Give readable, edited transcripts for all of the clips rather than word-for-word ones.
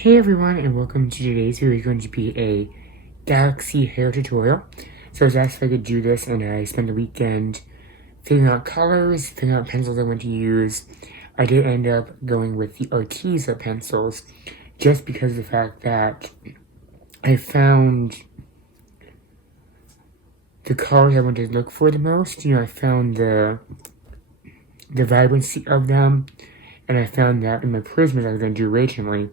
Hey everyone, and welcome to today's video. It's going to be a galaxy hair tutorial. So I was asked if I could do this, and I spent the weekend figuring out colors, figuring out pencils I want to use. I did end up going with the Arteza pencils, just because of the fact that I found the colors I wanted to look for the most. I found the vibrancy of them, and I found that in my prisms I was going to do originally,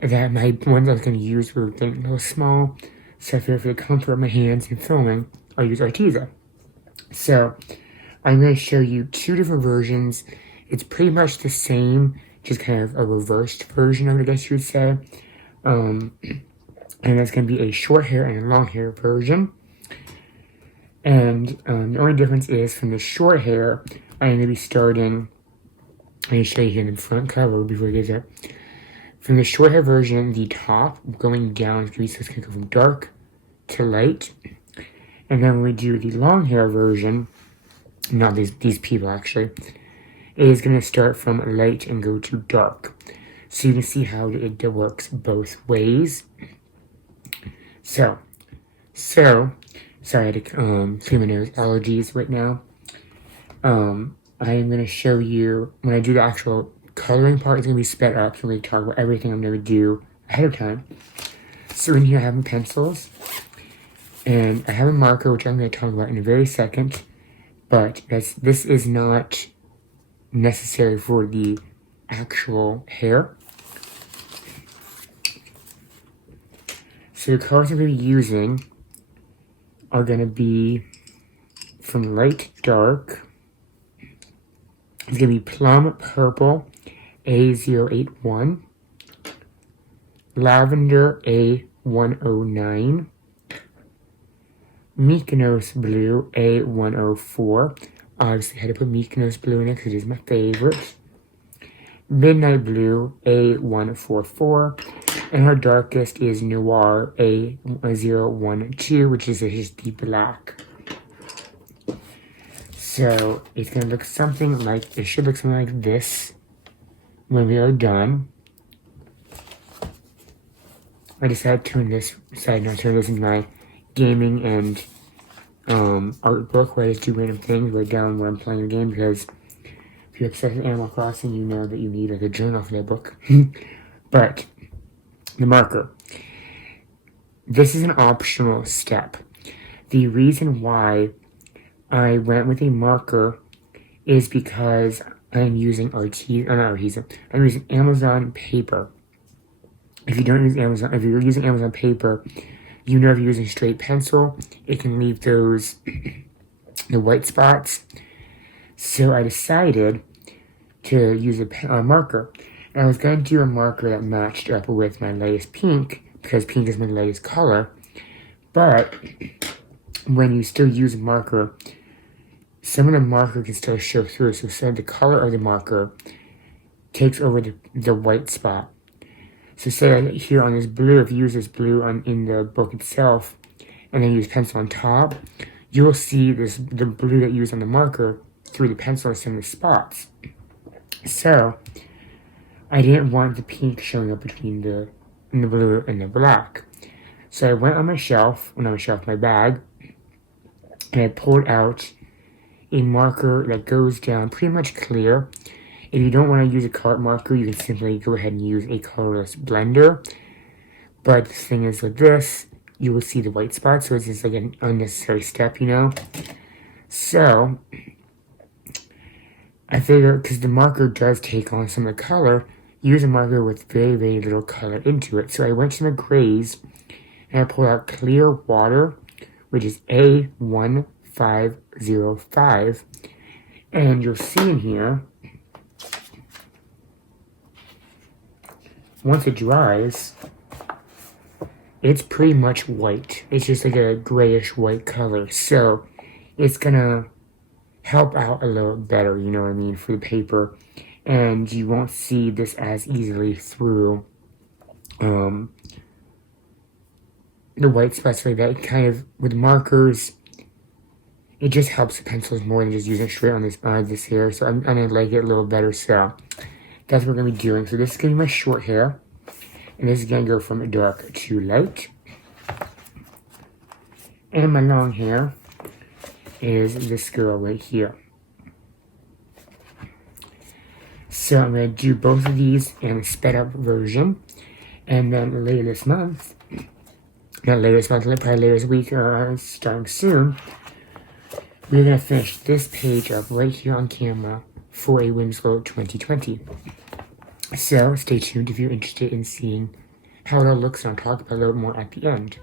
that my ones I was going to use were getting a little small, so I figured for the comfort of my hands and filming, I'll use Arteza. So, I'm going to show you two different versions. It's pretty much the same, just kind of a reversed version of it, I guess you would say. And that's going to be a short hair and a long hair version. And the only difference is from the short hair, I'm going to be starting, I'm going to show you here in the front cover before I get there. From the short hair version, the top going down, so it's going to go from dark to light. And then when we do the long hair version, not these people actually, it is going to start from light and go to dark. So you can see how it works both ways. So, sorry I had to clear my nose, allergies right now. I am going to show you, when I do the actual coloring part, is going to be sped up, so I'm going to talk about everything I'm going to do ahead of time. So in here I have my pencils, and I have a marker, which I'm going to talk about in a very second, but this is not necessary for the actual hair. So the colors I'm going to be using are going to be from light to dark. It's going to be plum purple, A081, lavender, A109, Mykonos blue, A104. Obviously, I had to put Mykonos blue in it because it is my favorite. Midnight blue, A144, and our darkest is noir, A012, which is just the black. So it's going to look something like, it should look something like this when we are done. I decided to turn this into my gaming and art book, where I just do random things right down when I'm playing a game, because if you're obsessed with Animal Crossing, you know that you need like a journal for that book. But the marker. This is an optional step. The reason why I went with a marker is because I'm using I'm using Amazon paper. If you don't use Amazon, if you're using Amazon paper, you know if you're using straight pencil, it can leave those, the white spots. So I decided to use a marker. And I was going to do a marker that matched up with my lightest pink, because pink is my lightest color. But when you still use a marker, some of the marker can still show through. So the color of the marker takes over the white spot. So say here on this blue, if you use this blue in the book itself, and then use pencil on top, you will see the blue that you use on the marker through the pencil in some of the spots. So I didn't want the pink showing up between the blue and the black. So I went on my shelf, my bag, and I pulled out a marker that goes down pretty much clear. If you don't want to use a color marker, you can simply go ahead and use a colorless blender. But the thing is with this, you will see the white spots, so it's just like an unnecessary step, So I figured, because the marker does take on some of the color, use a marker with very, very little color into it. So I went to my grays, and I pulled out clear water, which is A1505, and you'll see in here, once it dries, it's pretty much white. It's just like a grayish white color, so it's gonna help out a little better, you know what I mean, for the paper, and you won't see this as easily through the white spots like that. Kind of, with markers, it just helps the pencils more than just using it straight on this hair, so I'm gonna like it a little better. So that's what we're gonna be doing. So this is gonna be my short hair, And this is going to go from dark to light. And my long hair is this girl right here. So I'm going to do both of these in a sped up version. And then later this month, not later this month, probably later this week or starting soon, we're going to finish this page up right here on camera for a Whimsical 2020. So stay tuned if you're interested in seeing how it all looks, and I'll talk about it a little more at the end.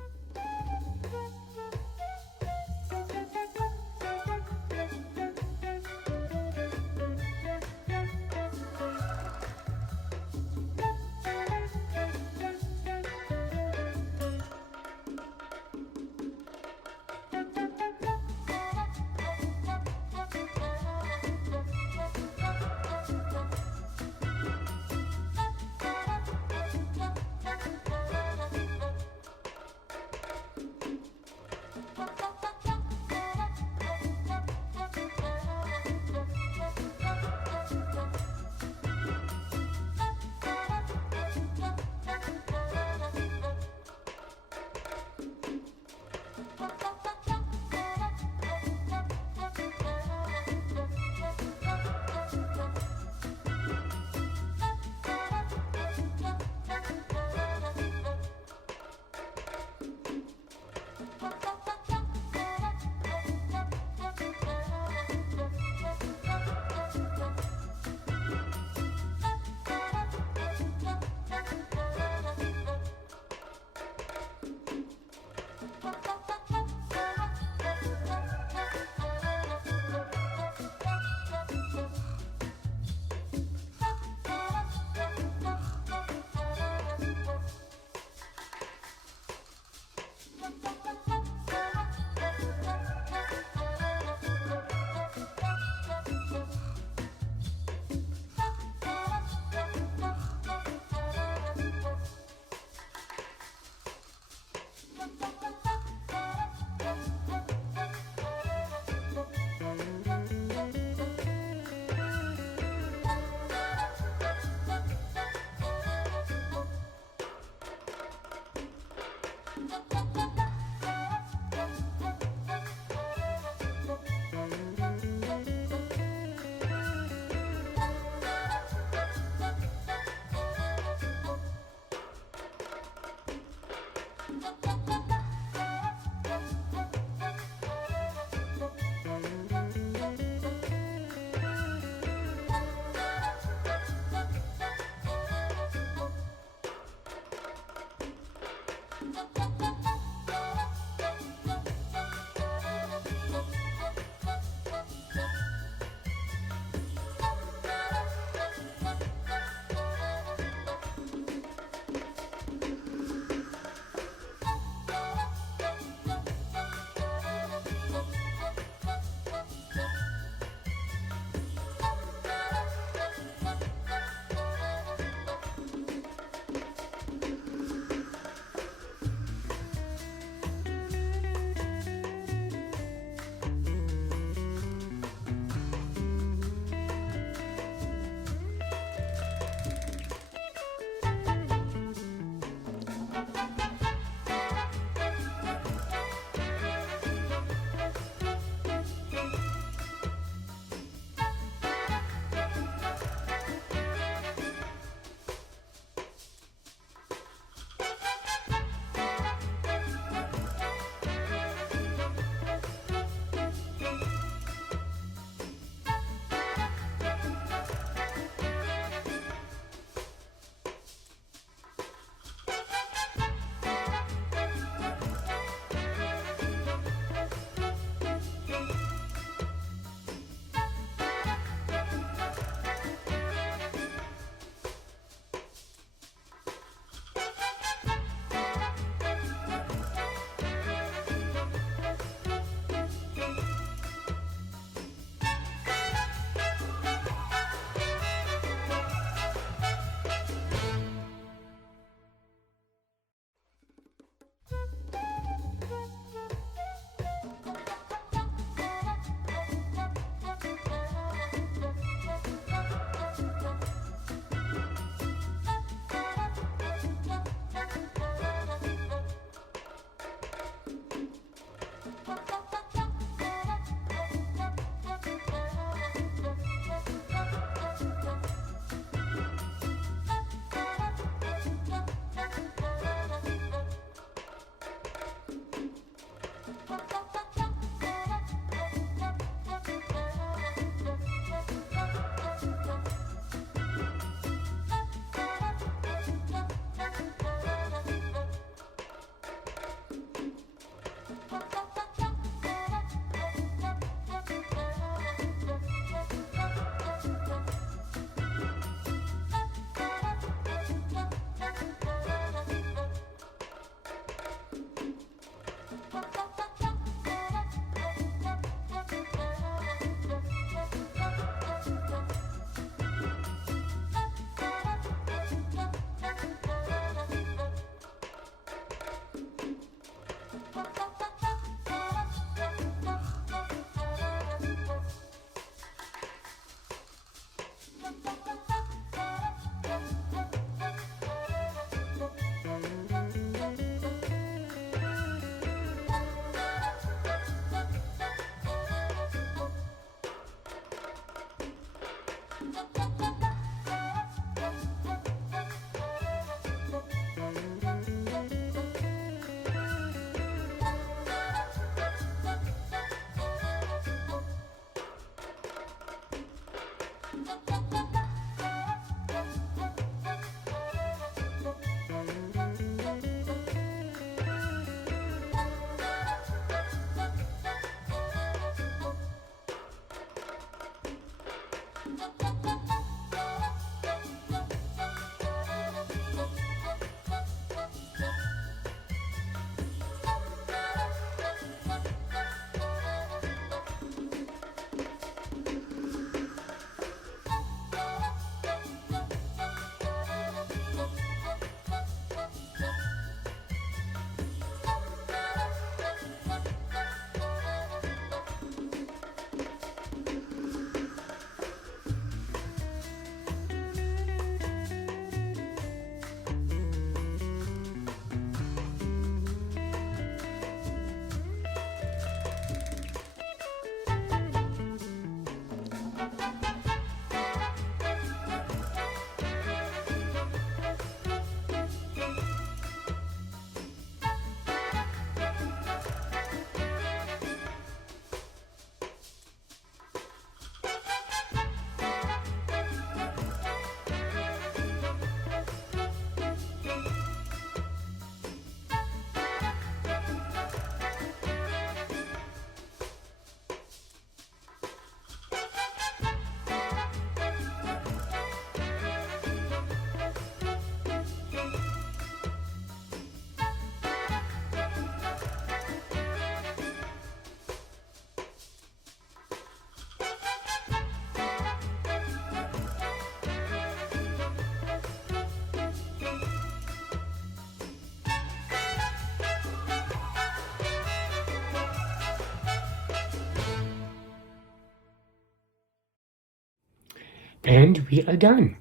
And we are done.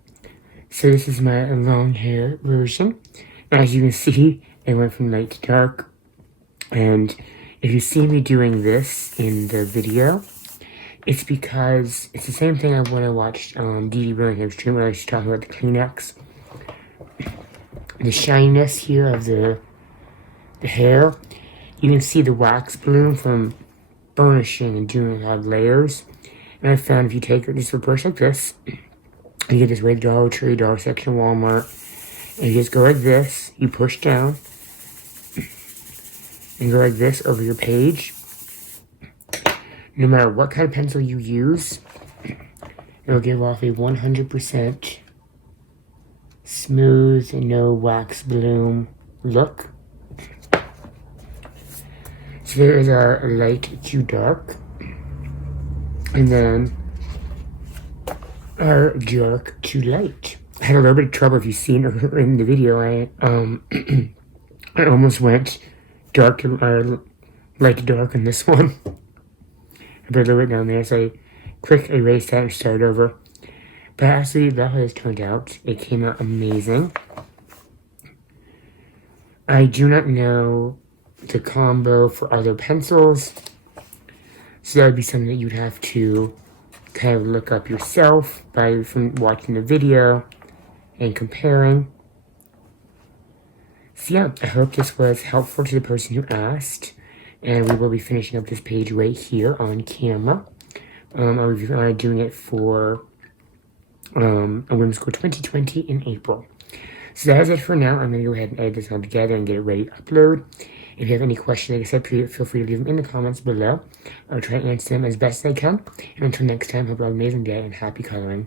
So this is my long hair version. As you can see, it went from light to dark. And if you see me doing this in the video, it's because it's the same thing when I watched Dee Birmingham's stream where I was talking about the Kleenex. The shininess here of the hair. You can see the wax bloom from burnishing and doing a lot of layers. And I found if you take just a brush like this, you get this red Dollar Tree, Dollar Section, Walmart, and you just go like this, you push down, and go like this over your page. No matter what kind of pencil you use, it'll give off a 100% smooth, no wax bloom look. So there is our light to dark, and then our dark to light. I had a little bit of trouble if you've seen in the video. I I almost went dark to light to dark in this one. I put a little bit down there, so I quick erased that and started over. But actually, that has turned out. It came out amazing. I do not know the combo for other pencils, so that would be something that you'd have to kind of look up yourself from watching the video and comparing. So yeah, I hope this was helpful to the person who asked, and we will be finishing up this page right here on camera. I'll be doing it for a Whimsical 2020 in April. So that is it for now. I'm going to go ahead and edit this all together and get it ready to upload. If you have any questions, like I said, feel free to leave them in the comments below. I'll try to answer them as best as I can. And until next time, hope you have an amazing day and happy coloring.